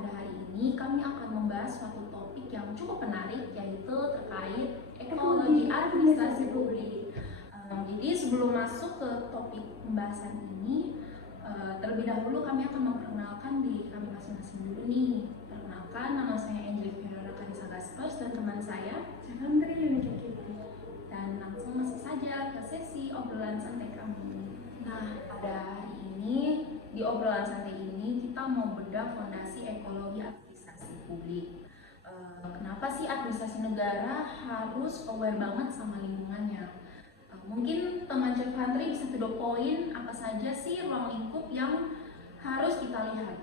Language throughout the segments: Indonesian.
pada hari ini kami akan membahas suatu topik yang cukup menarik, yaitu terkait ekologi administrasi publik. Jadi sebelum masuk ke topik pembahasan ini, terlebih dahulu kami akan memperkenalkan diri kami masing-masing dulu nih. Perkenalkan, nama saya Angel Fiorada Kanisa Gaspers dan teman saya Andri Yunika Kitty. Dan langsung masuk saja ke sesi obrolan santai kami. Nah, pada hari ini di obrolan santai ini kita mau bedah fondasi ekologi administrasi publik. Kenapa sih administrasi negara harus aware banget sama lingkungannya? Mungkin teman Chef Handri bisa to the point, apa saja sih ruang lingkup yang harus kita lihat?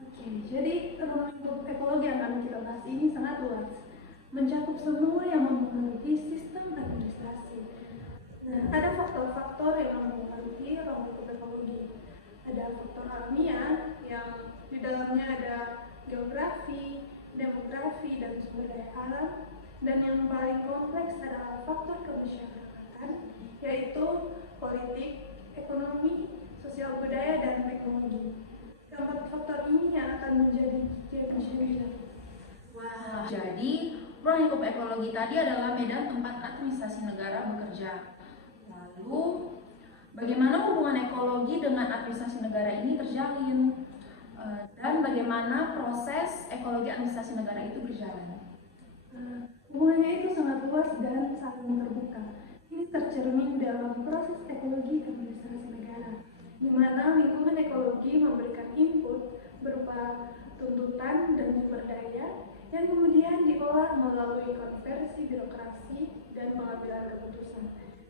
Oke, jadi ruang lingkup ekologi yang akan kita bahas ini sangat luas, mencakup semua yang mempengaruhi sistem administrasi. Nah, ada faktor-faktor yang mempengaruhi ruang lingkup ekologi. Ada faktor alamiah yang di dalamnya ada geografi, demografi, dan sumber daya alam. Dan yang paling kompleks adalah faktor kemasyarakatan, yaitu politik, ekonomi, sosial budaya, dan teknologi. Keempat faktor ini yang akan menjadi kunci. Wah, jadi ruang lingkup ekologi tadi adalah medan tempat administrasi negara bekerja. Lalu, bagaimana hubungan ekologi dengan administrasi negara ini terjalin? Dan bagaimana proses ekologi administrasi negara itu berjalan? Hubungannya itu sangat luas dan saling terbuka. Ini tercermin dalam proses ekologi administrasi negara, di mana lingkungan ekologi memberikan input berupa tuntutan dan sumber daya yang kemudian diolah melalui konversi birokrasi dan pengambilan keputusan.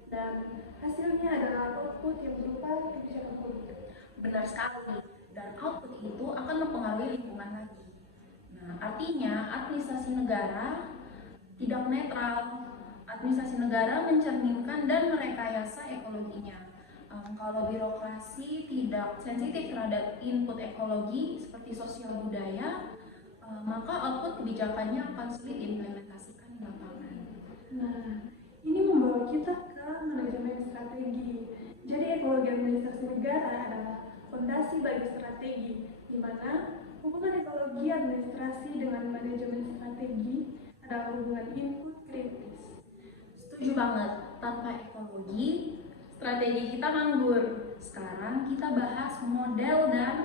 Dan hasilnya adalah output yang berupa kebijakan politik. Benar sekali, dan output itu akan mempengaruhi lingkungan lagi. Nah, artinya administrasi negara tidak netral. Administrasi negara mencerminkan dan merekayasa ekologinya. Kalau birokrasi tidak sensitif terhadap input ekologi seperti sosial budaya, maka output kebijakannya akan sulit diimplementasikan di lapangan. Nah, ini membawa kita ke manajemen strategi. Jadi ekologi administrasi negara adalah fondasi bagi strategi, di mana hubungan ekologi administrasi dengan manajemen strategi adalah hubungan input kritis. Setuju banget, tanpa ekologi, strategi kita nganggur. Sekarang kita bahas model dan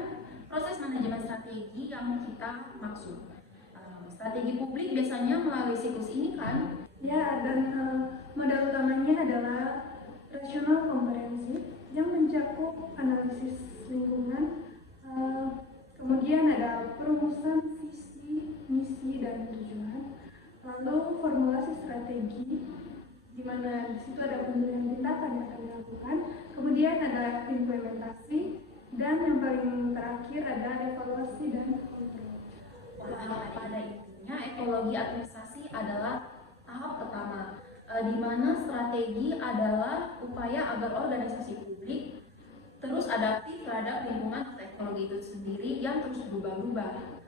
proses manajemen strategi yang kita maksud. Strategi publik biasanya melalui siklus ini kan? Ya, dan model utamanya adalah rasional komprehensif yang mencakup analisis lingkungan, kemudian ada perumusan visi, misi, dan tujuan, lalu formulasi strategi, di mana di situ ada pemilihan tindakan yang akan dilakukan, kemudian ada implementasi, dan yang paling terakhir ada evaluasi dan kontrol. Wah, pada intinya ekologi administrasi adalah tahap pertama, di mana strategi adalah upaya agar organisasi publik terus adaptif terhadap lingkungan atau ekologi itu sendiri yang terus berubah-ubah.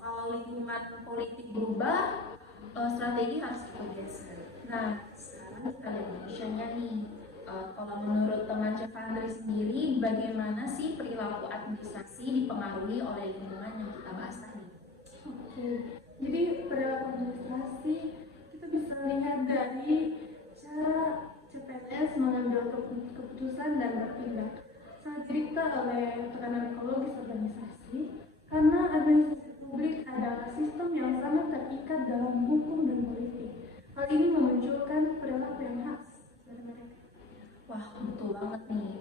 Kalau lingkungan politik berubah, strategi harus ikut geser. Nah, sekarang kita lihat Indonesia nih. Kalau menurut teman Chef Andri sendiri, bagaimana sih perilaku administrasi dipengaruhi oleh lingkungan yang kita bahas tadi? Oke, jadi perilaku administrasi kita bisa lihat dari cara CPNS mengambil keputusan dan bertindak saat didikta oleh tekanan ekologis organisasi, karena administrasi publik adalah sistem yang sangat terikat dalam hukum dan politik. Hal ini memunculkan perilaku yang khas dari mereka. Wah, betul banget nih.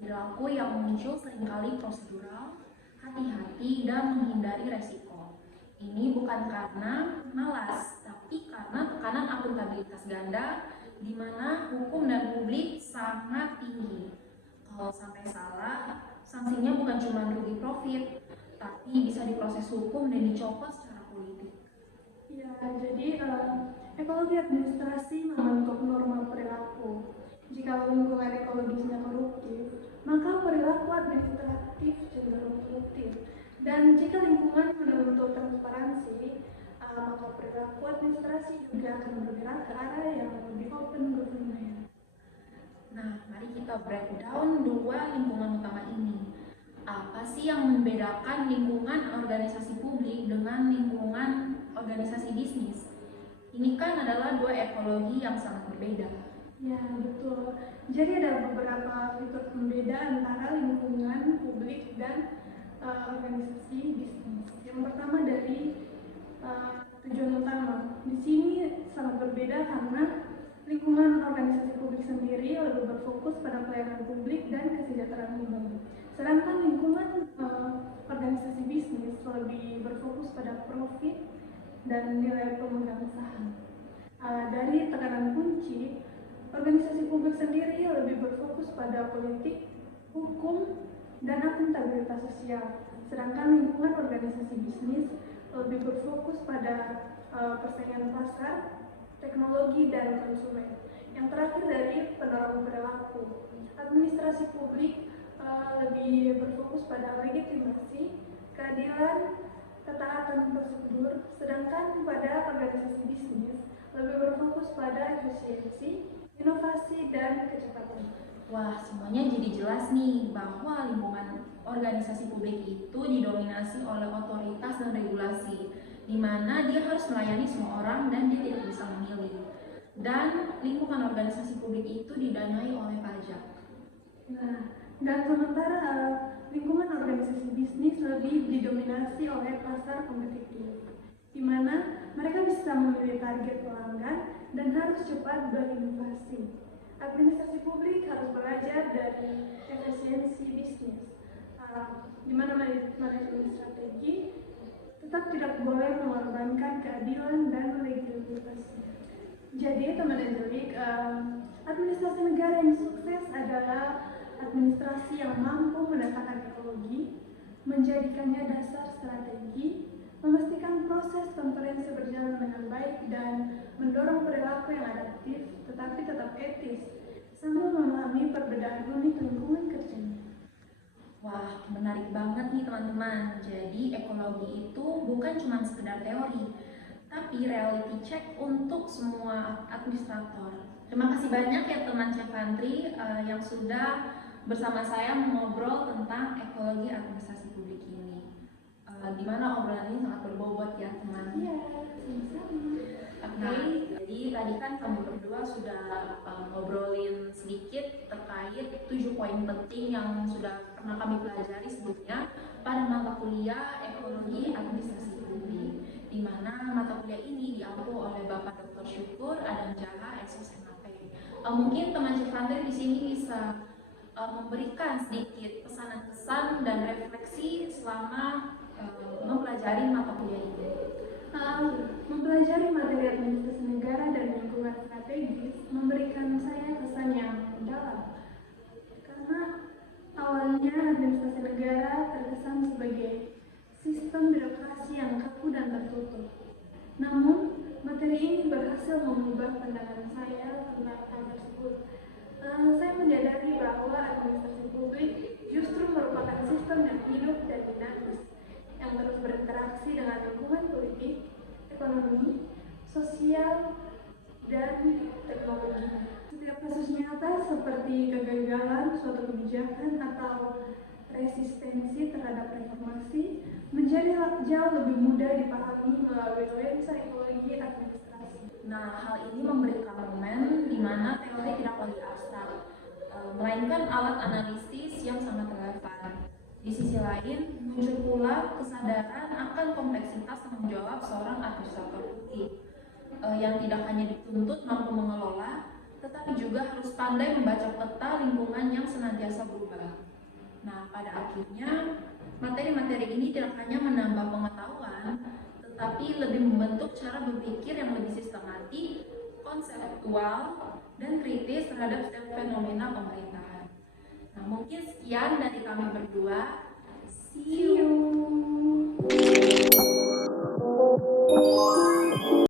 Perilaku yang muncul seringkali prosedural, hati-hati, dan menghindari resiko. Ini bukan karena malas, tapi karena tekanan akuntabilitas ganda, di mana hukum dan publik sangat tinggi. Kalau sampai salah, sanksinya bukan cuma rugi profit, tapi bisa diproses hukum dan dicopot secara politik. Ya, jadi ekologi administrasi membentuk norma perilaku. Jika lingkungan ekologisnya koruptif, maka perilaku administratif cenderung koruptif. Dan jika lingkungan menuntut transparansi, maka perilaku administrasi juga akan bergerak ke arah yang lebih open government. Nah, mari kita breakdown dua lingkungan utama ini. Apa sih yang membedakan lingkungan organisasi publik dengan lingkungan organisasi bisnis? Ini kan adalah dua ekologi yang sangat berbeda. Ya, betul. Jadi ada beberapa fitur pembeda antara lingkungan publik dan organisasi bisnis. Yang pertama dari tujuan utama. Di sini sangat berbeda karena lingkungan organisasi publik sendiri lebih berfokus pada pelayanan publik dan kesejahteraan umum. Sedangkan lingkungan organisasi bisnis lebih berfokus pada profit dan nilai pemegang saham. Dari tekanan kunci, organisasi publik sendiri lebih berfokus pada politik, hukum, dan akuntabilitas sosial. Sedangkan lingkungan organisasi bisnis lebih berfokus pada persaingan pasar, teknologi, dan konsumen. Yang terakhir dari pendorong perilaku. Administrasi publik lebih berfokus pada legitimasi, keadilan, ketaatan prosedur, sedangkan pada organisasi bisnis lebih berfokus pada efisiensi, inovasi, dan kecepatan. Wah, semuanya jadi jelas nih bahwa lingkungan organisasi publik itu didominasi oleh otoritas dan regulasi, di mana dia harus melayani semua orang dan dia tidak bisa memilih. Dan lingkungan organisasi publik itu didanai oleh pajak. Nah, dan sementara lingkungan organisasi bisnis lebih didominasi oleh pasar kompetitif, di mana mereka bisa memilih target pelanggan dan harus cepat berinovasi. Administrasi publik harus belajar dari efisiensi bisnis, di mana manajemen strategi tetap tidak boleh mengorbankan keadilan dan legitimitas. Jadi teman Angelik, administrasi negara yang sukses adalah administrasi yang mampu mendatangkan ekologi, menjadikannya dasar strategi, memastikan proses konferensi berjalan dengan baik, dan mendorong perilaku yang adaptif tetapi tetap etis, sambil memahami perbedaan unik lingkungan kerjanya. Wah, menarik banget nih teman-teman. Jadi ekologi itu bukan cuma sekedar teori, tapi reality check untuk semua administrator. Terima kasih banyak ya teman Cevantri yang sudah bersama saya mengobrol tentang ekologi administrasi publik ini. Di mana obrolan ini sangat berbobot ya teman. Iya, sama-sama. Nah, jadi tadi kan kamu berdua sudah ngobrolin sedikit terkait 7 poin penting yang sudah pernah kami pelajari sebelumnya pada mata kuliah ekologi administrasi publik, di mana mata kuliah ini diampu oleh Bapak Dr. Syukur Adam Jaha, SOSMAP. Mungkin teman Cevantri di sini bisa memberikan sedikit pesan-pesan dan refleksi selama mempelajari mata kuliah ini. Mempelajari materi administrasi negara dan lingkungan strategis memberikan saya kesan yang mendalam, karena awalnya administrasi negara terkesan sebagai sistem birokrasi yang kaku dan tertutup. Namun, materi ini berhasil mengubah pandangan saya tentang hal tersebut. Saya menyadari bahwa administrasi publik justru merupakan sistem yang hidup dan dinamis, yang terus berinteraksi dengan lingkungan politik, ekonomi, sosial, dan teknologi. Setiap kasus nyata seperti kegagalan suatu kebijakan atau resistensi terhadap reformasi menjadi jauh lebih mudah dipahami melalui lensa ekologi administrasi. Nah, hal ini memberikan momen di mana teori tidak lagi abstrak, melainkan alat analisis yang sangat relevan. Di sisi lain, muncul pula kesadaran akan kompleksitas tanggung jawab seorang administrator publik yang tidak hanya dituntut mampu mengelola, tetapi juga harus pandai membaca peta lingkungan yang senantiasa berubah. Nah, pada akhirnya, materi-materi ini tidak hanya menambah pengetahuan, tetapi lebih membentuk cara berpikir yang lebih sistematik, konseptual, dan kritis terhadap setiap fenomena pemerintahan. Nah, mungkin sekian dari kami berdua. See you.